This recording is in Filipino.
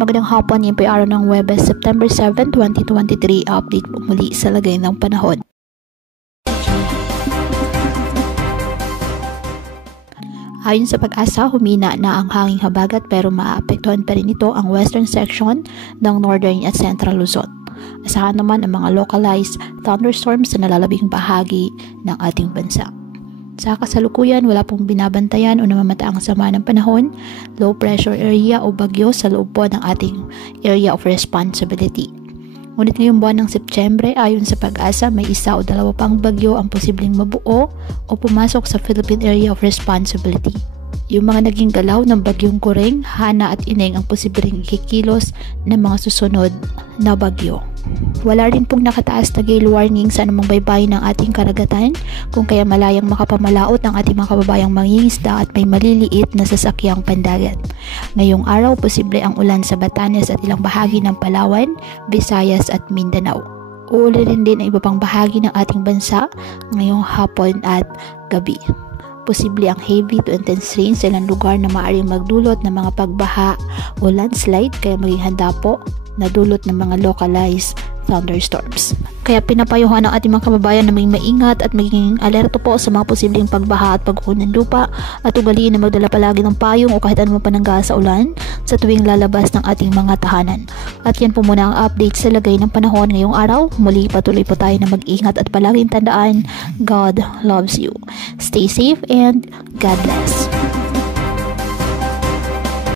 Magandang hapon, yung araw ng Huwebes, September 7, 2023. Update po muli sa lagay ng panahon. Ayon sa Pag-asa, humina na ang hanging habagat pero maaapektuhan pa rin ito ang western section ng northern at central Luzon. Asahan naman ang mga localized thunderstorms sa nalalabing bahagi ng ating bansa. Sa kasalukuyan, wala pong binabantayan o namamataang sama ng panahon, low pressure area o bagyo sa loob po ng ating area of responsibility. Ngunit ngayong buwan ng Setyembre, ayon sa Pag-asa, may isa o dalawa pang bagyo ang posibleng mabuo o pumasok sa Philippine Area of Responsibility. Yung mga naging galaw ng bagyong Kuring, Hana at Ineng ang posibleng ikikilos ng mga susunod na bagyo. Wala rin pong nakataas na gale warning sa anumang baybayin ng ating karagatan, kung kaya malayang makapamalaot ang ating mga kababayang mangingisda at may maliliit na sasakyang pandagat. Ngayong araw, posible ang ulan sa Batanes at ilang bahagi ng Palawan, Visayas at Mindanao. Uulan din ang iba pang bahagi ng ating bansa ngayong hapon at gabi. Posible ang heavy to intense rain sa ilang lugar na maaaring magdulot ng mga pagbaha o landslide, kaya maging handa po na dulot ng mga localized thunderstorms. Kaya pinapayuhan ng ating mga kababayan na maging maingat at maging alerto po sa mga posibleng pagbaha at pagguho ng lupa, at ugaliin na magdala palagi ng payong o kahit anumang panangga sa ulan sa tuwing lalabas ng ating mga tahanan. At yan po muna ang update sa lagay ng panahon ngayong araw. Muli patuloy po tayo na mag-ingat at palaging tandaan, God loves you. Stay safe and God bless.